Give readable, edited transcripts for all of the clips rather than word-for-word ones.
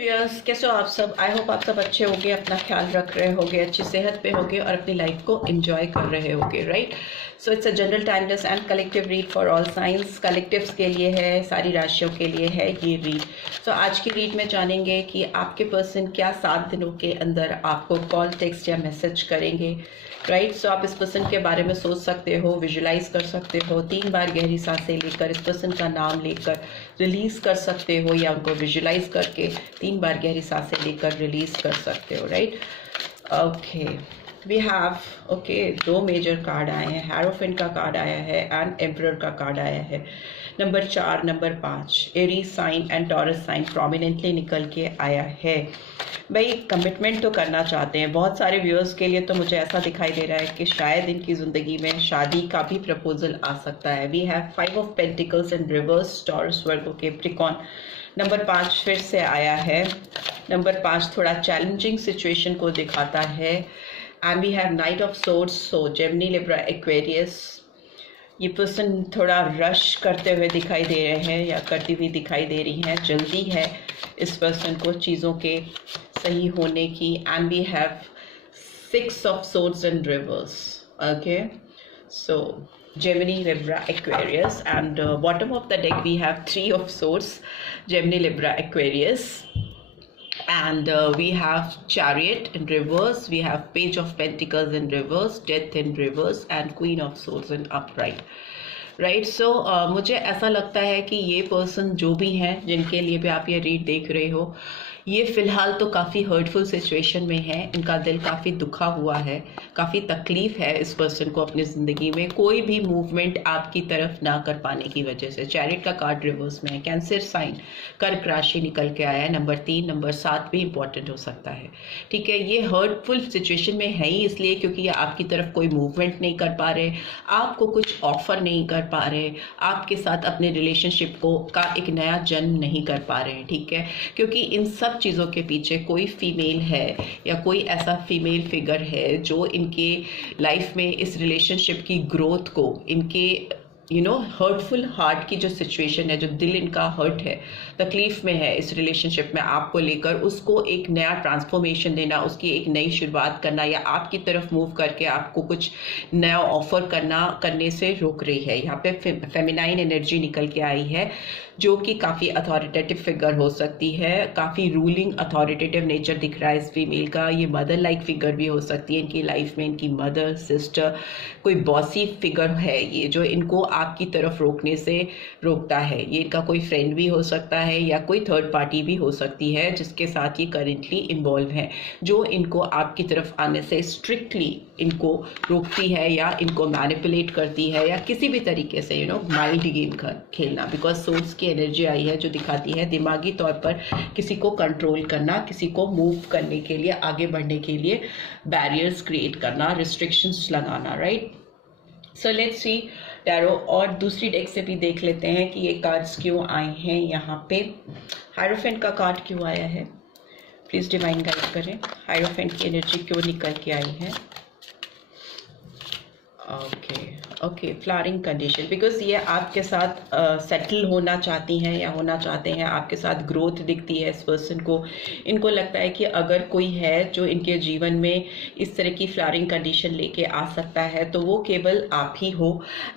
Viewers, कैसे हो आप सब? आई होप आप सब अच्छे होंगे, अपना ख्याल रख रहे होंगे, अच्छी सेहत पे होंगे और अपनी लाइफ को एंजॉय कर रहे होंगे, right? So it's a general timeless and collective read for all science. Collectives के लिए है, सारी राशियों के लिए है ये रीड। सो आज की रीड में जानेंगे कि आपके पर्सन क्या 7 दिनों के अंदर आपको कॉल, टेक्स्ट या मैसेज करेंगे, राइट? सो आप इस पर्सन के बारे में सोच सकते हो, विजुलाइज कर सकते हो, 3 बार गहरी सांसें लेकर इस पर्सन का नाम लेकर रिलीज कर सकते हो, या उनको विजुलाइज करके 3 बार गहरी सांसें लेकर रिलीज कर सकते हो, right? Okay, we have okay 2 major card आए हैं। हेरोफेंट का कार्ड आया है एंड एम्परर का कार्ड आया है। Number 4, number 5 Aries sign and Taurus sign prominently निकल के आया है। भाई कमिटमेंट तो करना चाहते हैं। बहुत सारे व्यूअर्स के लिए तो मुझे ऐसा दिखाई दे रहा है कि शायद इनकी ज़िंदगी में शादी का भी प्रपोजल आ सकता है। We have 5 of pentacles in reverse, Taurus, Virgo, Capricorn. Number 5 फिर से आया है। नंबर 5 थोड़ा चैलेंजिंग सिचुएशन को दिखाता है। And we have knight of swords, so Gemini, Libra, Aquarius. ये पर्सन थोड़ा रश करते हुए दिखाई दे रहे हैं या करती हुई दिखाई दे रही हैं। जल्दी है इस पर्सन को चीज़ों के सही होने की। And we have 6 of swords in reverse. Okay, so Gemini, Libra, Aquarius, and bottom of the deck we have 3 of swords, Gemini, Libra, Aquarius, and we have Chariot in reverse, we have Page of Pentacles in reverse, Death in reverse, and Queen of Swords in upright, right? So मुझे ऐसा लगता है कि ये person जो भी हैं जिनके लिए भी आप ये रीड देख रहे हो, ये फ़िलहाल तो काफ़ी हर्टफुल सिचुएशन में है। इनका दिल काफ़ी दुखा हुआ है, काफ़ी तकलीफ़ है इस पर्सन को अपनी ज़िंदगी में कोई भी मूवमेंट आपकी तरफ ना कर पाने की वजह से। चैरिट का कार्ड रिवर्स में है। कैंसर साइन, कर्क राशि निकल के आया है। नंबर 3, नंबर 7 भी इंपॉर्टेंट हो सकता है, ठीक है? ये हर्टफुल सिचुएशन में है ही इसलिए क्योंकि ये आपकी तरफ कोई मूवमेंट नहीं कर पा रहे, आपको कुछ ऑफर नहीं कर पा रहे, आपके साथ अपने रिलेशनशिप को का एक नया जन्म नहीं कर पा रहे हैं, ठीक है? क्योंकि इन सब चीज़ों के पीछे कोई फीमेल है या कोई ऐसा फीमेल फिगर है जो इनके लाइफ में इस रिलेशनशिप की ग्रोथ को, इनके हर्टफुल हार्ट की जो सिचुएशन है, जो दिल इनका हर्ट है, तकलीफ में है इस रिलेशनशिप में आपको लेकर, उसको एक नया ट्रांसफॉर्मेशन देना, उसकी एक नई शुरुआत करना या आपकी तरफ मूव करके आपको कुछ नया ऑफर करने से रोक रही है। यहाँ पे फेमिनाइन एनर्जी निकल के आई है जो कि काफ़ी अथॉरिटेटिव फिगर हो सकती है, काफ़ी रूलिंग अथॉरिटेटिव नेचर दिख रहा है इस फीमेल का। ये मदर लाइक फिगर भी हो सकती है इनकी लाइफ में, इनकी मदर, सिस्टर, कोई बॉसी फिगर है ये जो इनको आपकी तरफ रोकने से रोकता है। ये इनका कोई फ्रेंड भी हो सकता है या कोई थर्ड पार्टी भी हो सकती है जिसके साथ ये करेंटली इन्वॉल्व है, जो इनको आपकी तरफ आने से स्ट्रिक्टली इनको रोकती है या इनको मैनिपुलेट करती है या किसी भी तरीके से माइंड गेम खेलना। बिकॉज सोर्स की एनर्जी आई है जो दिखाती है दिमागी तौर पर किसी को कंट्रोल करना, किसी को मूव करने के लिए, आगे बढ़ने के लिए बैरियर्स क्रिएट करना, रिस्ट्रिक्शंस लगाना, right? So let's see tarot और दूसरी डेक से भी देख लेते हैं कि ये कार्ड्स क्यों आए हैं यहाँ पे। हायरोफेंट का कार्ड क्यों आया है? प्लीज़ डिवाइन गाइड करें। हायरोफेंट की एनर्जी क्यों निकल के आई है? ओके, फ्लावरिंग कंडीशन, बिकॉज ये आपके साथ सेटल होना चाहती हैं या होना चाहते हैं, आपके साथ ग्रोथ दिखती है इस पर्सन को। इनको लगता है कि अगर कोई है जो इनके जीवन में इस तरह की फ्लावरिंग कंडीशन लेके आ सकता है तो वो केवल आप ही हो।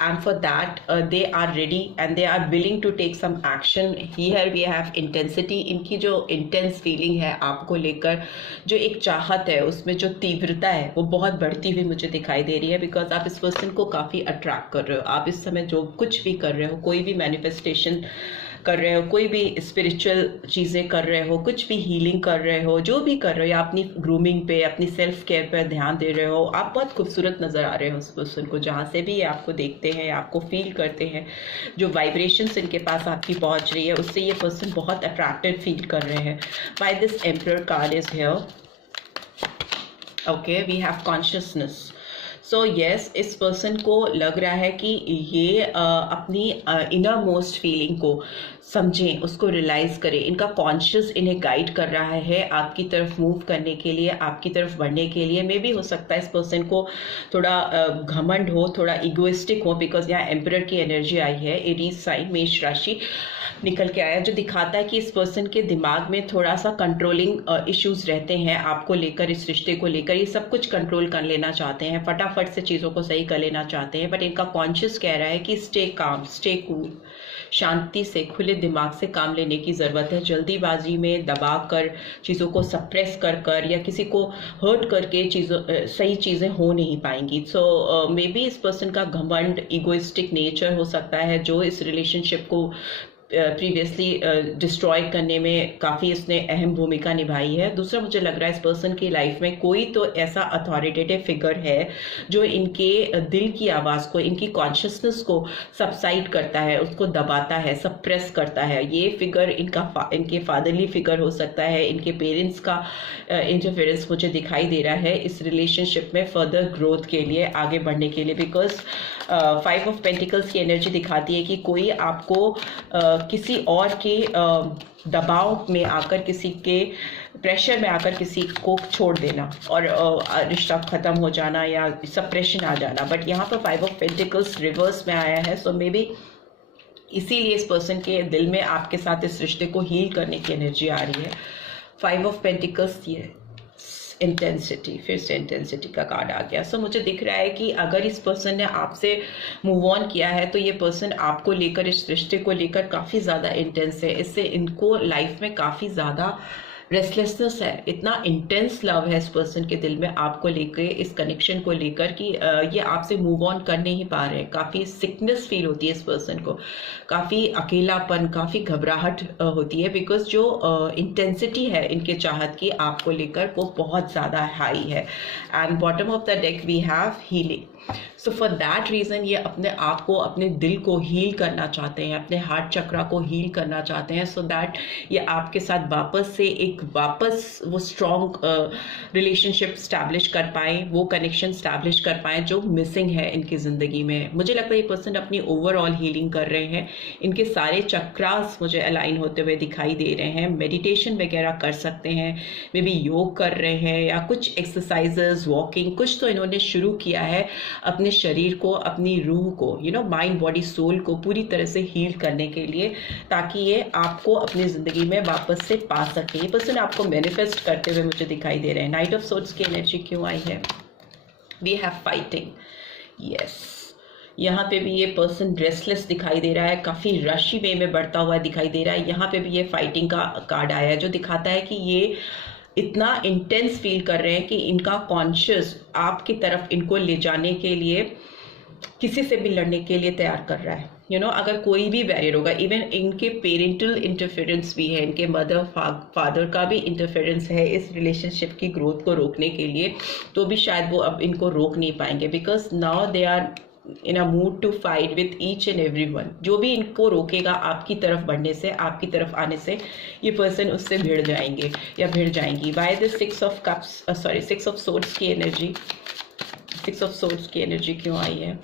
And for that they are ready and they are willing to take some action. Here we have intensity. इनकी जो इंटेंस फीलिंग है आपको लेकर, जो एक चाहत है, उसमें जो तीव्रता है वो बहुत बढ़ती हुई मुझे दिखाई दे रही है। बिकॉज आप इस पर्सन को काफ़ी अट्रैक्ट कर रहे हो। आप इस समय जो कुछ भी कर रहे हो, कोई भी मैनिफेस्टेशन कर रहे हो, कोई भी स्पिरिचुअल चीज़ें कर रहे हो, कुछ भी हीलिंग कर रहे हो, जो भी कर रहे हो, या अपनी ग्रूमिंग पे, अपनी सेल्फ केयर पे ध्यान दे रहे हो, आप बहुत खूबसूरत नज़र आ रहे हो उस पर्सन को। जहाँ से भी ये आपको देखते हैं, आपको फील करते हैं, जो वाइब्रेशंस इनके पास आपकी पहुँच रही है, उससे ये पर्सन बहुत अट्रैक्टेड फील कर रहे हैं। By this emperor card is here. Okay, we have consciousness. So yes, इस पर्सन को लग रहा है कि ये अपनी इनर मोस्ट फीलिंग को समझें, उसको रियलाइज़ करें। इनका कॉन्शियस इन्हें गाइड कर रहा है आपकी तरफ मूव करने के लिए, आपकी तरफ बढ़ने के लिए। मे भी हो सकता है इस पर्सन को थोड़ा घमंड हो, थोड़ा इगोइस्टिक हो, बिकॉज यहाँ एम्परर की एनर्जी आई है, एरीज साइन, मेष राशि निकल के आया, जो दिखाता है कि इस पर्सन के दिमाग में थोड़ा सा कंट्रोलिंग इश्यूज रहते हैं आपको लेकर, इस रिश्ते को लेकर। ये सब कुछ कंट्रोल कर लेना चाहते हैं, फटाफट से चीज़ों को सही कर लेना चाहते हैं, बट इनका कॉन्शियस कह रहा है कि स्टे काम, स्टे कूल, शांति से, खुले दिमाग से काम लेने की ज़रूरत है। जल्दीबाजी में दबा कर, चीज़ों को सप्रेस कर या किसी को हर्ट करके सही चीज़ें हो नहीं पाएंगी। सो मे बी इस पर्सन का घमंड, इगोइस्टिक नेचर हो सकता है, जो इस रिलेशनशिप को प्रीवियसली डिस्ट्रॉय करने में काफ़ी इसने अहम भूमिका निभाई है। दूसरा, मुझे लग रहा है इस पर्सन की लाइफ में कोई तो ऐसा अथॉरिटेटिव फिगर है जो इनके दिल की आवाज़ को, इनकी कॉन्शियसनेस को सबसाइड करता है, उसको दबाता है, सप्रेस करता है। ये फिगर इनके फादरली फिगर हो सकता है, इनके पेरेंट्स का इंटरफेरेंस मुझे दिखाई दे रहा है इस रिलेशनशिप में फर्दर ग्रोथ के लिए, आगे बढ़ने के लिए। बिकॉज 5 ऑफ पेंटिकल्स की एनर्जी दिखाती है कि कोई आपको किसी और के दबाव में आकर, किसी के प्रेशर में आकर किसी को छोड़ देना और रिश्ता ख़त्म हो जाना या सप्रेशन आ जाना। बट यहाँ पर 5 ऑफ पेंटिकल्स रिवर्स में आया है। सो मे बी इसीलिए इस पर्सन के दिल में आपके साथ इस रिश्ते को हील करने की एनर्जी आ रही है। 5 ऑफ पेंटिकल्स, ये इंटेंसिटी, फिर से इंटेंसिटी का कार्ड आ गया। सो मुझे दिख रहा है कि अगर इस पर्सन ने आपसे मूव ऑन किया है तो ये पर्सन आपको लेकर, इस रिश्ते को लेकर काफ़ी ज़्यादा इंटेंस है। इससे इनको लाइफ में काफ़ी ज़्यादा रेस्टलेसनेस है, इतना इंटेंस लव है इस पर्सन के दिल में आपको लेकर, इस कनेक्शन को लेकर कि ये आपसे मूव ऑन कर नहीं पा रहे हैं। काफ़ी सिकनेस फील होती है इस पर्सन को, काफ़ी अकेलापन, काफ़ी घबराहट होती है, बिकॉज जो इंटेंसिटी है इनके चाहत की आपको लेकर वो बहुत ज़्यादा हाई है। And bottom of the deck we have healing. So for that reason ये अपने आप को, अपने दिल को हील करना चाहते हैं, अपने हार्ट चक्रा को हील करना चाहते हैं, सो दैट ये आपके साथ वापस वो स्ट्रॉन्ग रिलेशनशिप स्टैब्लिश कर पाएँ, वो कनेक्शन स्टैब्लिश कर पाएँ जो मिसिंग है इनकी ज़िंदगी में। मुझे लगता है ये पर्सन अपनी ओवरऑल हीलिंग कर रहे हैं, इनके सारे चक्रास मुझे अलाइन होते हुए दिखाई दे रहे हैं। मेडिटेशन वगैरह कर सकते हैं, मे बी योग कर रहे हैं या कुछ एक्सरसाइजेज, वॉकिंग, कुछ तो इन्होंने शुरू किया है अपने शरीर को, अपनी रूह को, माइंड, बॉडी, सोल को पूरी तरह से हील करने के लिए, ताकि ये आपको अपनी ज़िंदगी में वापस से पा सके। ये पर्सन आपको मैनिफेस्ट करते हुए मुझे दिखाई दे रहे हैं। नाइट ऑफ सोर्ड्स की एनर्जी क्यों आई है? We have fighting, yes. यहाँ पे भी ये पर्सन रेस्टलेस दिखाई दे रहा है, काफ़ी रशी वे में बढ़ता हुआ दिखाई दे रहा है। यहाँ पे भी ये फाइटिंग का कार्ड आया है, जो दिखाता है कि ये इतना इंटेंस फील कर रहे हैं कि इनका कॉन्शियस आपकी तरफ इनको ले जाने के लिए, किसी से भी लड़ने के लिए तैयार कर रहा है। अगर कोई भी बैरियर होगा, इवन इनके पेरेंटल इंटरफेरेंस भी है, इनके मदर फादर का भी इंटरफेरेंस है इस रिलेशनशिप की ग्रोथ को रोकने के लिए, तो भी शायद वो अब इनको रोक नहीं पाएंगे, because now they are in a mood to fight with each and everyone. जो भी इनको रोकेगा आपकी तरफ बढ़ने से, आपकी तरफ आने से, ये पर्सन उससे भिड़ जाएंगे या भिड़ जाएंगी। बाय द 6 ऑफ सोर्ड्स की एनर्जी, 6 ऑफ सोर्ड्स की एनर्जी क्यों आई है?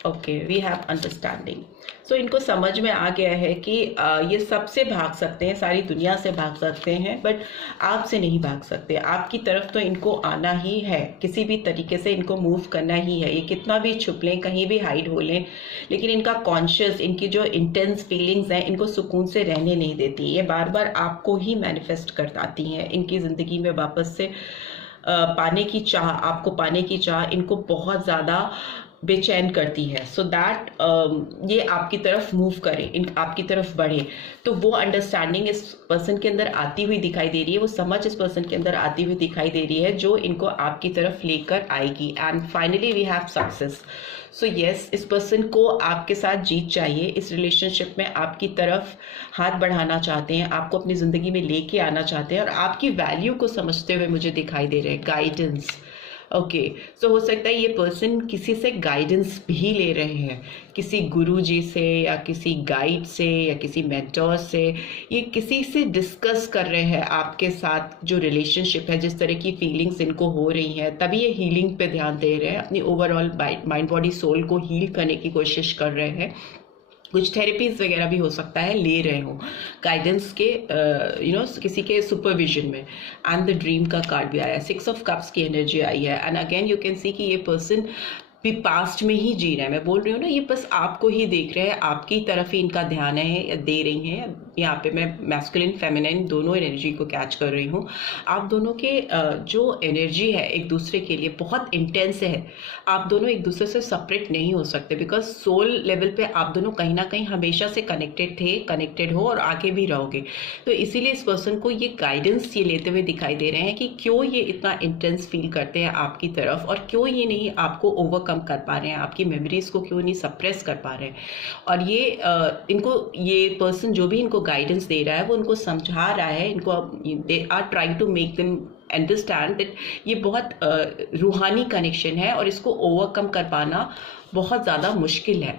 Okay, we have understanding. So इनको समझ में आ गया है कि ये सबसे भाग सकते हैं, सारी दुनिया से भाग सकते हैं, बट आपसे नहीं भाग सकते। आपकी तरफ तो इनको आना ही है, किसी भी तरीके से इनको मूव करना ही है। ये कितना भी छुप लें, कहीं भी हाइड हो लें, लेकिन इनका कॉन्शियस, इनकी जो इंटेंस फीलिंग्स हैं, इनको सुकून से रहने नहीं देती। ये बार बार आपको ही मैनिफेस्ट करती हैं, इनकी ज़िंदगी में वापस से पाने की चाह, आपको पाने की चाह इनको बहुत ज़्यादा बेचैन करती है। सो दैट ये आपकी तरफ मूव करे, आपकी तरफ बढ़े। तो वो अंडरस्टैंडिंग इस पर्सन के अंदर आती हुई दिखाई दे रही है, वो समझ इस पर्सन के अंदर आती हुई दिखाई दे रही है, जो इनको आपकी तरफ लेकर आएगी। And finally we have success. So yes, इस पर्सन को आपके साथ जीत चाहिए, इस रिलेशनशिप में आपकी तरफ हाथ बढ़ाना चाहते हैं, आपको अपनी ज़िंदगी में लेके आना चाहते हैं, और आपकी वैल्यू को समझते हुए मुझे दिखाई दे रहे हैं। Guidance, okay. सो हो सकता है ये पर्सन किसी से गाइडेंस भी ले रहे हैं, किसी गुरुजी से या किसी गाइड से या किसी मेंटोर से, ये किसी से डिस्कस कर रहे हैं आपके साथ जो रिलेशनशिप है, जिस तरह की फीलिंग्स इनको हो रही हैं, तभी ये हीलिंग पे ध्यान दे रहे हैं, अपनी ओवरऑल माइंड, बॉडी, सोल को हील करने की कोशिश कर रहे हैं। कुछ थेरेपीज वगैरह भी हो सकता है ले रहे हो गाइडेंस के किसी के सुपरविजन में। एंड द ड्रीम का कार्ड भी आया, 6 ऑफ कप्स की एनर्जी आई है। And again you can see कि ये पर्सन भी पास्ट में ही जी रहा है। मैं बोल रही हूँ ना, ये बस आपको ही देख रहे हैं, आपकी तरफ ही इनका ध्यान है या दे रही हैं। यहाँ पे मैं मैस्कुलिन फेमिनिन दोनों एनर्जी को कैच कर रही हूँ। आप दोनों के जो एनर्जी है एक दूसरे के लिए बहुत इंटेंस है। आप दोनों एक दूसरे से सेपरेट नहीं हो सकते, बिकॉज सोल लेवल पे आप दोनों कहीं ना कहीं हमेशा से कनेक्टेड थे, कनेक्टेड हो और आगे भी रहोगे। तो इसीलिए इस पर्सन को ये गाइडेंस ये लेते हुए दिखाई दे रहे हैं कि क्यों ये इतना इंटेंस फील करते हैं आपकी तरफ, और क्यों ये नहीं आपको ओवरकम कर पा रहे हैं, आपकी मेमोरीज को क्यों नहीं सप्रेस कर पा रहे हैं। और ये इनको ये पर्सन जो भी इनको गाइडेंस दे रहा है वो उनको समझा रहा है, इनको they are trying to make them understand that ये बहुत रूहानी कनेक्शन है और इसको ओवरकम कर पाना बहुत ज़्यादा मुश्किल है।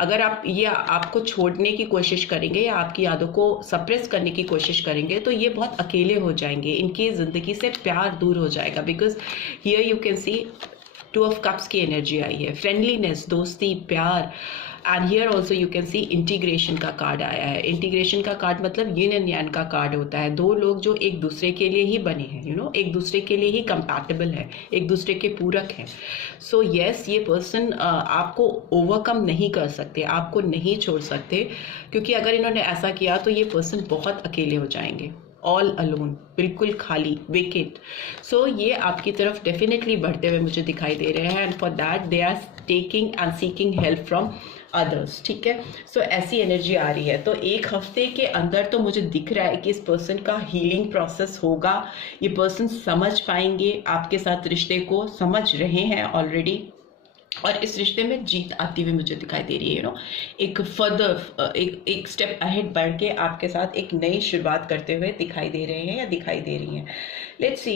अगर आप ये आपको छोड़ने की कोशिश करेंगे या आपकी यादों को सप्रेस करने की कोशिश करेंगे तो ये बहुत अकेले हो जाएंगे, इनकी ज़िंदगी से प्यार दूर हो जाएगा। Because here you can see 2 of cups की एनर्जी आई है, फ्रेंडलीनेस, दोस्ती, प्यार। And here also you can see integration का कार्ड आया है। इंटीग्रेशन का कार्ड मतलब यिन एंड यांग का कार्ड होता है, दो लोग जो एक दूसरे के लिए ही बने हैं, एक दूसरे के लिए ही कंपैटिबल है, एक दूसरे के पूरक हैं। सो येस, ये पर्सन आपको ओवरकम नहीं कर सकते, आपको नहीं छोड़ सकते, क्योंकि अगर इन्होंने ऐसा किया तो ये पर्सन बहुत अकेले हो जाएंगे, ऑल अलोन, बिल्कुल खाली, वेकेंट। सो ये आपकी तरफ डेफिनेटली बढ़ते हुए मुझे दिखाई दे रहे हैं, and for that they are taking and seeking help from others. ठीक है, सो ऐसी एनर्जी आ रही है। तो एक हफ्ते के अंदर तो मुझे दिख रहा है कि इस पर्सन का हीलिंग प्रोसेस होगा, ये पर्सन समझ पाएंगे आपके साथ रिश्ते को, समझ रहे हैं ऑलरेडी, और इस रिश्ते में जीत आती हुई मुझे दिखाई दे रही है। एक फर्दर एक स्टेप अहेड बढ़ के आपके साथ एक नई शुरुआत करते हुए दिखाई दे रहे हैं या दिखाई दे रही हैं। लेट्स सी,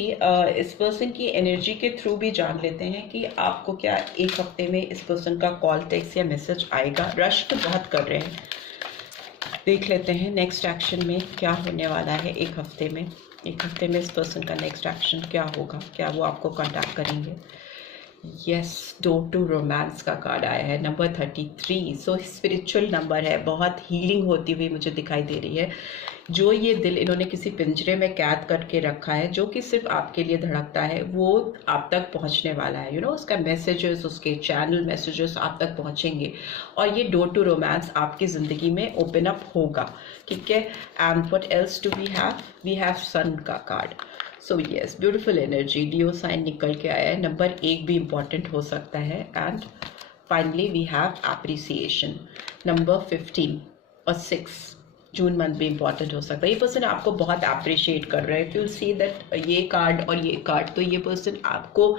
इस पर्सन की एनर्जी के थ्रू भी जान लेते हैं कि आपको क्या एक हफ्ते में इस पर्सन का कॉल, टेक्स्ट या मैसेज आएगा। रश तो बहुत कर रहे हैं, देख लेते हैं नेक्स्ट एक्शन में क्या होने वाला है। एक हफ्ते में इस पर्सन का नेक्स्ट एक्शन क्या होगा, क्या वो आपको कांटेक्ट करेंगे। यस, डोर टू रोमांस का कार्ड आया है, नंबर 33। सो स्पिरिचुअल नंबर है, बहुत हीलिंग होती हुई मुझे दिखाई दे रही है। जो ये दिल इन्होंने किसी पिंजरे में कैद करके रखा है, जो कि सिर्फ आपके लिए धड़कता है, वो आप तक पहुंचने वाला है। उसका मैसेजेस, उसके चैनल मैसेजेस आप तक पहुंचेंगे, और ये डोर टू रोमांस आपकी ज़िंदगी में ओपन अप होगा। ठीक है, and what else do we have sun का card. So yes, beautiful energy, Leo sign निकल के आया है। नंबर 1 भी इम्पॉर्टेंट हो सकता है। And finally we have appreciation, number 15 और 6। जून मंथ भी इम्पॉर्टेंट हो सकता है। ये पर्सन आपको बहुत अप्रिशिएट कर रहा है। इफ यू सी दैट ये कार्ड और ये कार्ड, तो ये पर्सन आपको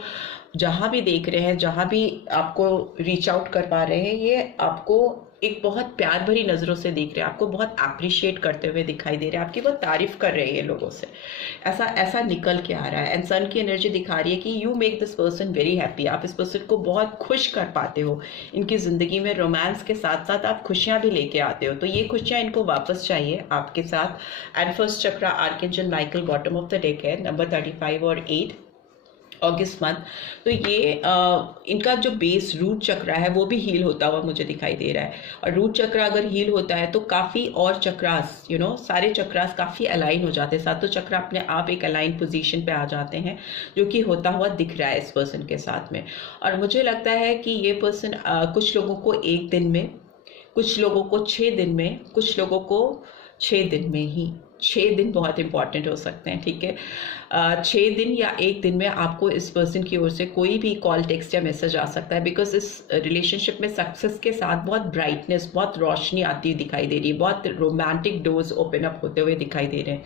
जहाँ भी देख रहे हैं, जहाँ भी आपको रीच आउट कर पा रहे हैं, ये आपको एक बहुत प्यार भरी नज़रों से देख रहे हैं, आपको बहुत अप्रिशिएट करते हुए दिखाई दे रहे हैं, आपकी बहुत तारीफ कर रहे हैं ये लोगों से। ऐसा निकल के आ रहा है। एंड सन की एनर्जी दिखा रही है कि you make this person very happy, आप इस पर्सन को बहुत खुश कर पाते हो। इनकी ज़िंदगी में रोमांस के साथ साथ आप खुशियाँ भी लेके आते हो, तो ये खुशियाँ इनको वापस चाहिए आपके साथ। And first chakra archangel Michael bottom of the deck है, नंबर 35 और 8 अगस्त मंथ। तो ये इनका जो बेस रूट चक्रा है वो भी हील होता हुआ मुझे दिखाई दे रहा है। और रूट चक्रा अगर हील होता है तो काफ़ी और चक्रास, सारे चक्रास काफ़ी अलाइन हो जाते हैं, सातों चक्रा अपने आप एक अलाइन पोजीशन पे आ जाते हैं, जो कि होता हुआ दिख रहा है इस पर्सन के साथ में। और मुझे लगता है कि ये पर्सन कुछ लोगों को 1 दिन में, कुछ लोगों को 6 दिन में, कुछ लोगों को 6 दिन में ही, 6 दिन बहुत इंपॉर्टेंट हो सकते हैं। ठीक है, 6 दिन या 1 दिन में आपको इस पर्सन की ओर से कोई भी कॉल, टेक्स्ट या मैसेज आ सकता है। बिकॉज इस रिलेशनशिप में सक्सेस के साथ बहुत ब्राइटनेस, बहुत रोशनी आती हुई दिखाई दे रही है, बहुत रोमांटिक डोर्स ओपन अप होते हुए दिखाई दे रहे हैं।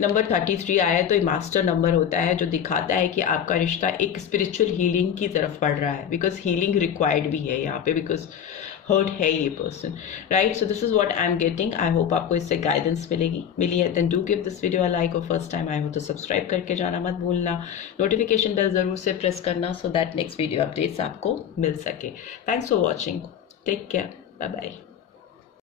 नंबर 33 आया है, तो ये मास्टर नंबर होता है, जो दिखाता है कि आपका रिश्ता एक स्पिरिचुअल हीलिंग की तरफ बढ़ रहा है। बिकॉज हीलिंग रिक्वायर्ड भी है यहाँ पे, बिकॉज हर्ट है ये person, right. So this is what I am getting. I hope आपको इससे गाइडेंस मिली है। Then do give this video a like, और फर्स्ट टाइम आए हो तो सब्सक्राइब करके जाना मत भूलना, नोटिफिकेशन बेल जरूर से प्रेस करना, so that next video updates आपको मिल सके। Thanks for watching, take care, bye bye.